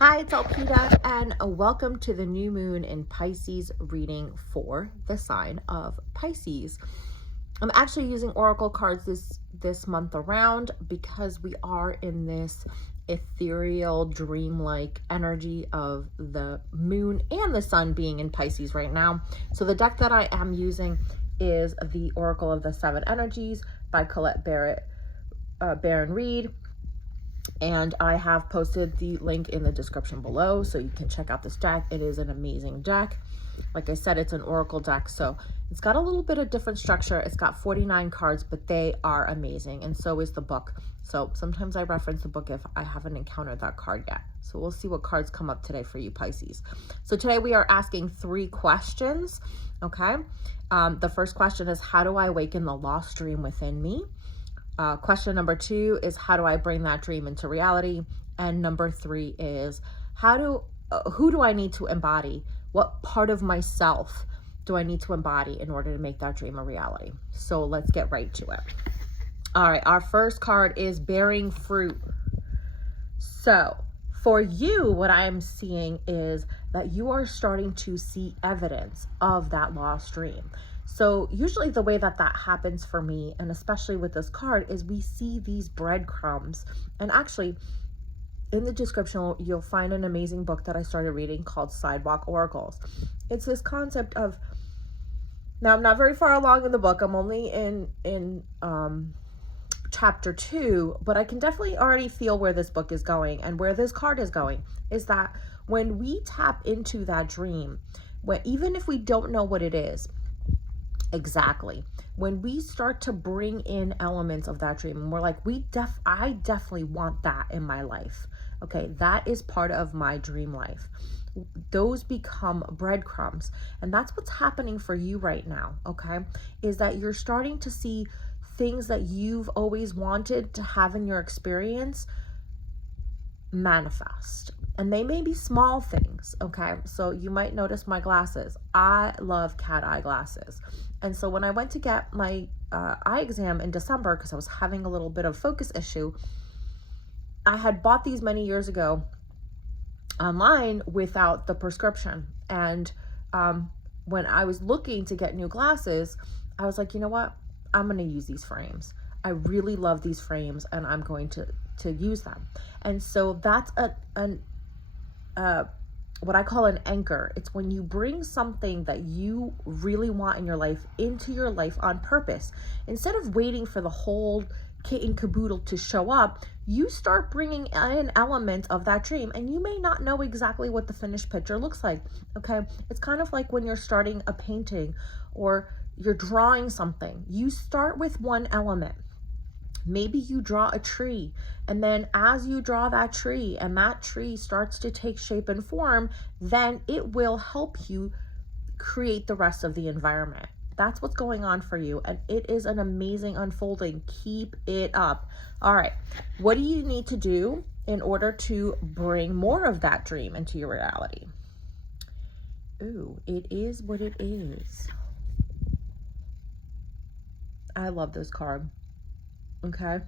Hi, it's Alpita, and welcome to the new moon in Pisces reading for the sign of Pisces. I'm actually using oracle cards this month around because we are in this ethereal, dreamlike energy of the moon and the sun being in Pisces right now. So the deck that I am using is the Oracle of the Seven Energies by Colette Baron Reed. And I have posted the link in the description below so you can check out this deck. It is an amazing deck. Like I said, it's an oracle deck, so it's got a little bit of different structure. It's got 49 cards, but they are amazing, and so is the book. So sometimes I reference the book if I haven't encountered that card yet. So we'll see what cards come up today for you, Pisces. So today we are asking 3 questions, okay? The first question is, how do I awaken the lost dream within me? Question number 2 is, how do I bring that dream into reality? And number 3 is, who do I need to embody? What part of myself do I need to embody in order to make that dream a reality? So let's get right to it. All right, our first card is bearing fruit. So for you, what I'm seeing is that you are starting to see evidence of that lost dream. So usually the way that happens for me, and especially with this card, is we see these breadcrumbs. And actually, in the description, you'll find an amazing book that I started reading called Sidewalk Oracles. It's this concept of, now I'm not very far along in the book. I'm only in chapter 2, but I can definitely already feel where this book is going and where this card is going, is that when we tap into that dream, even if we don't know what it is, exactly. When we start to bring in elements of that dream and we're like, I definitely want that in my life. Okay, that is part of my dream life. Those become breadcrumbs. And that's what's happening for you right now, okay? Is that you're starting to see things that you've always wanted to have in your experience manifest. And they may be small things, okay? So you might notice my glasses. I love cat eye glasses. And so when I went to get my eye exam in December, because I was having a little bit of focus issue, I had bought these many years ago online without the prescription. And when I was looking to get new glasses, I was like, you know what? I'm going to use these frames. I really love these frames and I'm going to use them. And so that's what I call an anchor. It's when you bring something that you really want in your life into your life on purpose. Instead of waiting for the whole kit and caboodle to show up, you start bringing in elements of that dream, and you may not know exactly what the finished picture looks like, okay? It's kind of like when you're starting a painting or you're drawing something. You start with one element. Maybe you draw a tree, and then as you draw that tree and that tree starts to take shape and form, then it will help you create the rest of the environment. That's what's going on for you, and it is an amazing unfolding. Keep it up. All right, what do you need to do in order to bring more of that dream into your reality? Ooh, it is what it is. I love this card. Okay.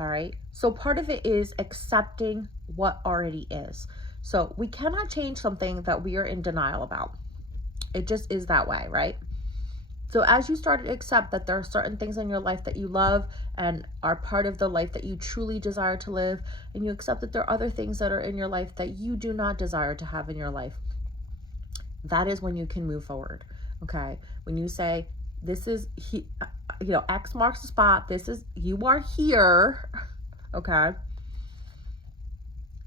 All right. So part of it is accepting what already is. So we cannot change something that we are in denial about. It just is that way, right? So as you start to accept that there are certain things in your life that you love and are part of the life that you truly desire to live, and you accept that there are other things that are in your life that you do not desire to have in your life, that is when you can move forward. Okay. When you say, this is, X marks the spot. You are here. Okay.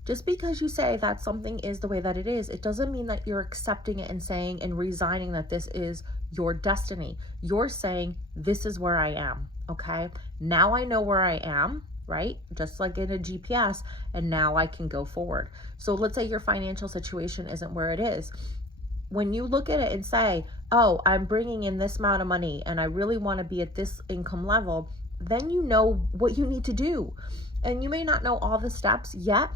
Just because you say that something is the way that it is, it doesn't mean that you're accepting it and saying and resigning that this is your destiny. You're saying, this is where I am. Okay. Now I know where I am, right? Just like in a GPS, and now I can go forward. So let's say your financial situation isn't where it is. When you look at it and say, oh, I'm bringing in this amount of money and I really want to be at this income level, then you know what you need to do. And you may not know all the steps yet,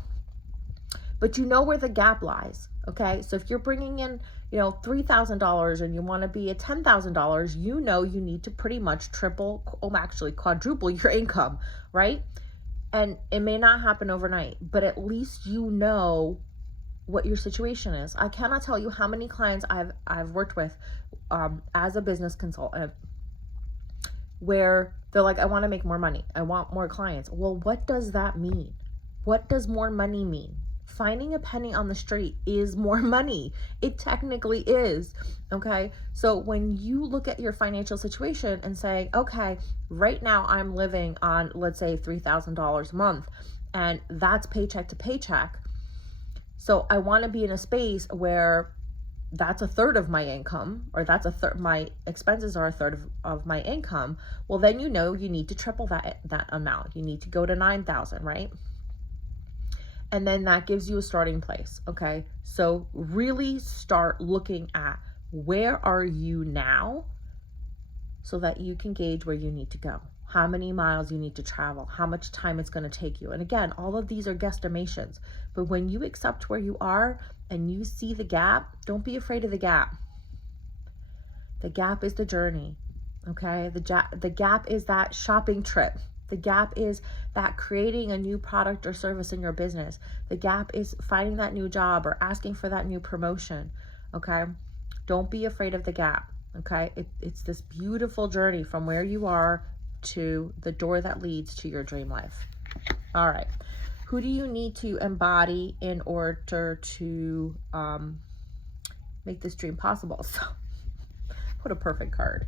but you know where the gap lies. Okay. So if you're bringing in, $3,000 and you want to be at $10,000, you need to pretty much triple, actually quadruple your income, right? And it may not happen overnight, but at least you know what your situation is. I cannot tell you how many clients I've worked with as a business consultant where they're like, I want to make more money. I want more clients. Well, what does that mean? What does more money mean? Finding a penny on the street is more money. It technically is. Okay. So when you look at your financial situation and say, okay, right now I'm living on, let's say, $3,000 a month, and that's paycheck to paycheck. So I want to be in a space where that's a third of my income, or that's a third, my expenses are a third of my income. Well, then you know you need to triple that amount. You need to go to 9,000, right? And then that gives you a starting place. Okay. So really start looking at where are you now so that you can gauge where you need to go, how many miles you need to travel, how much time it's going to take you. And again, all of these are guesstimations, but when you accept where you are and you see the gap, don't be afraid of the gap. The gap is the journey. Okay. The gap is that shopping trip. The gap is that creating a new product or service in your business. The gap is finding that new job or asking for that new promotion. Okay. Don't be afraid of the gap. Okay. It's this beautiful journey from where you are to the door that leads to your dream life. All right. Who do you need to embody in order to make this dream possible? So, what a perfect card.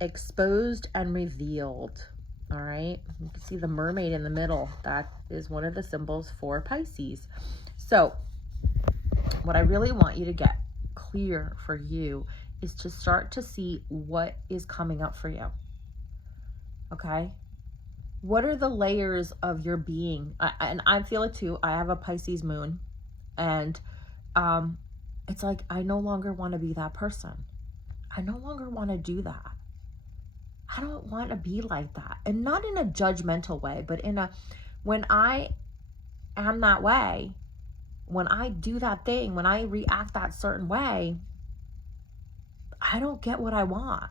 Exposed and revealed. All right. You can see the mermaid in the middle. That is one of the symbols for Pisces. So what I really want you to get clear for you is to start to see what is coming up for you. Okay. What are the layers of your being? And I feel it too. I have a Pisces moon, and it's like, I no longer want to be that person. I no longer want to do that. I don't want to be like that. And not in a judgmental way, but when I am that way, when I do that thing, when I react that certain way, I don't get what I want.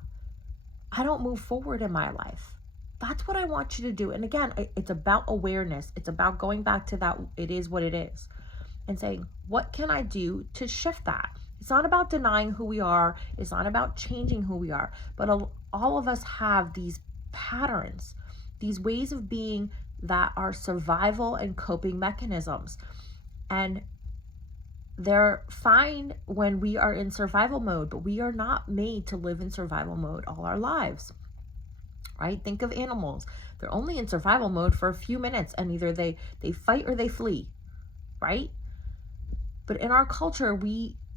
I don't move forward in my life. That's what I want you to do. And again, it's about awareness. It's about going back to that, it is what it is, and saying, what can I do to shift that? It's not about denying who we are. It's not about changing who we are. But all of us have these patterns, these ways of being that are survival and coping mechanisms. And they're fine when we are in survival mode, but we are not made to live in survival mode all our lives, right? Think of animals. They're only in survival mode for a few minutes, and either they fight or they flee, right? But in our culture,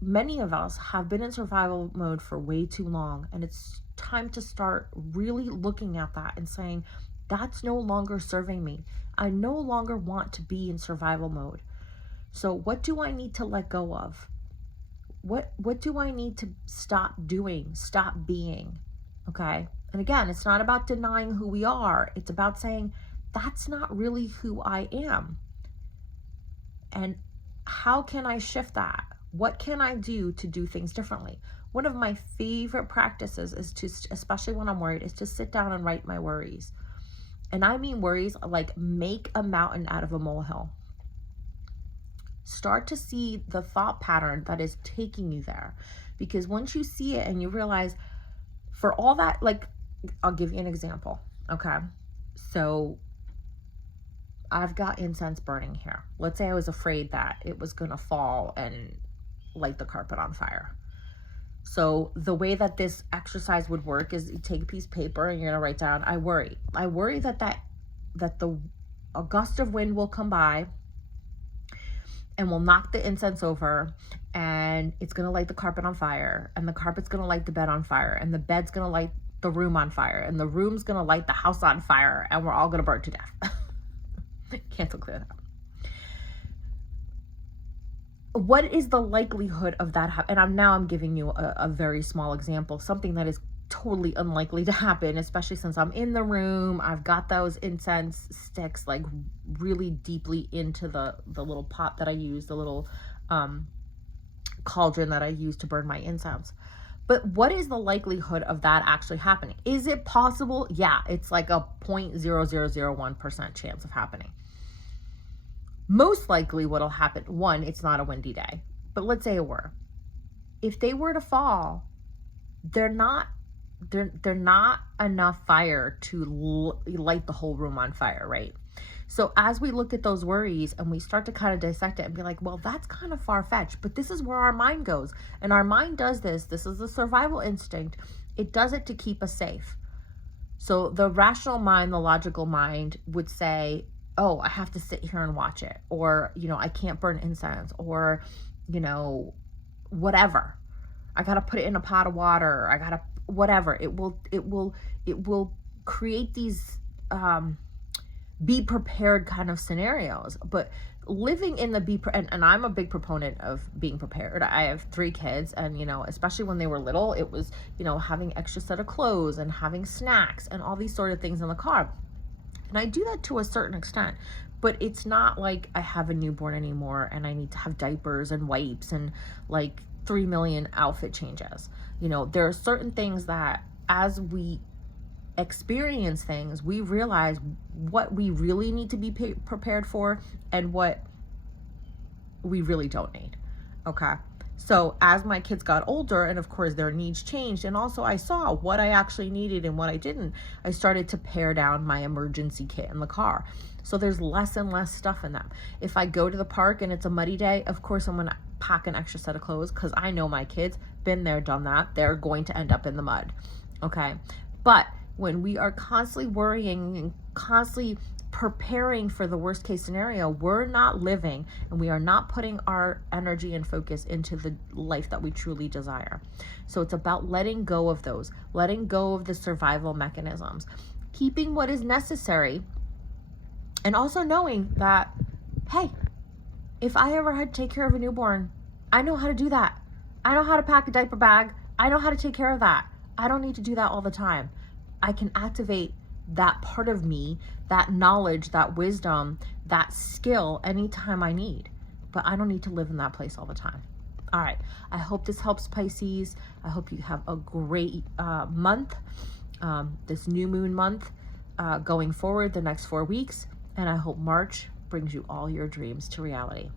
many of us have been in survival mode for way too long, and it's time to start really looking at that and saying, that's no longer serving me. I no longer want to be in survival mode. So what do I need to let go of? What do I need to stop doing, stop being? Okay. And again, it's not about denying who we are. It's about saying, that's not really who I am. And how can I shift that? What can I do to do things differently? One of my favorite practices is to, especially when I'm worried, is to sit down and write my worries. And I mean worries like make a mountain out of a molehill. Start to see the thought pattern that is taking you there. Because once you see it and you realize, for all that, like, I'll give you an example. Okay. So I've got incense burning here. Let's say I was afraid that it was going to fall and light the carpet on fire. So the way that this exercise would work is you take a piece of paper and you're going to write down, I worry that a gust of wind will come by and will knock the incense over, and it's going to light the carpet on fire, and the carpet's going to light the bed on fire, and the bed's going to light the room on fire, and the room's going to light the house on fire, and we're all going to burn to death. Cancel, clear that. What is the likelihood of that happening? And I'm giving you a very small example, something that is totally unlikely to happen, especially since I'm in the room. I've got those incense sticks like really deeply into the little pot that I use, the little cauldron that I use to burn my incense. But what is the likelihood of that actually happening? Is it possible? Yeah, it's like a 0.0001% chance of happening. Most likely what'll happen, one, it's not a windy day, but let's say it were. If they were to fall, they're not enough fire to light the whole room on fire, right? So as we look at those worries and we start to kind of dissect it and be like, well, that's kind of far-fetched, but this is where our mind goes. And our mind does this. This is the survival instinct. It does it to keep us safe. So the rational mind, the logical mind would say, oh, I have to sit here and watch it. Or, I can't burn incense, or, whatever. I got to put it in a pot of water. I got to, whatever. It will create these, be prepared kind of scenarios. But living in the and I'm a big proponent of being prepared. I have 3 kids, and especially when they were little, it was having extra set of clothes and having snacks and all these sort of things in the car. And I do that to a certain extent, but it's not like I have a newborn anymore and I need to have diapers and wipes and like 3 million outfit changes. There are certain things that as we experience things, we realize what we really need to be prepared for and what we really don't need. Okay. So as my kids got older, and of course their needs changed, and also I saw what I actually needed and what I didn't, I started to pare down my emergency kit in the car. So there's less and less stuff in them. If I go to the park and it's a muddy day, of course I'm going to pack an extra set of clothes, because I know my kids, been there, done that. They're going to end up in the mud. Okay. But when we are constantly worrying and constantly preparing for the worst case scenario, we're not living, and we are not putting our energy and focus into the life that we truly desire. So it's about letting go of those, letting go of the survival mechanisms, keeping what is necessary, and also knowing that, hey, if I ever had to take care of a newborn, I know how to do that. I know how to pack a diaper bag. I know how to take care of that. I don't need to do that all the time. I can activate that part of me, that knowledge, that wisdom, that skill anytime I need. But I don't need to live in that place all the time. All right. I hope this helps, Pisces. I hope you have a great month, this new moon month, going forward the next 4 weeks. And I hope March brings you all your dreams to reality.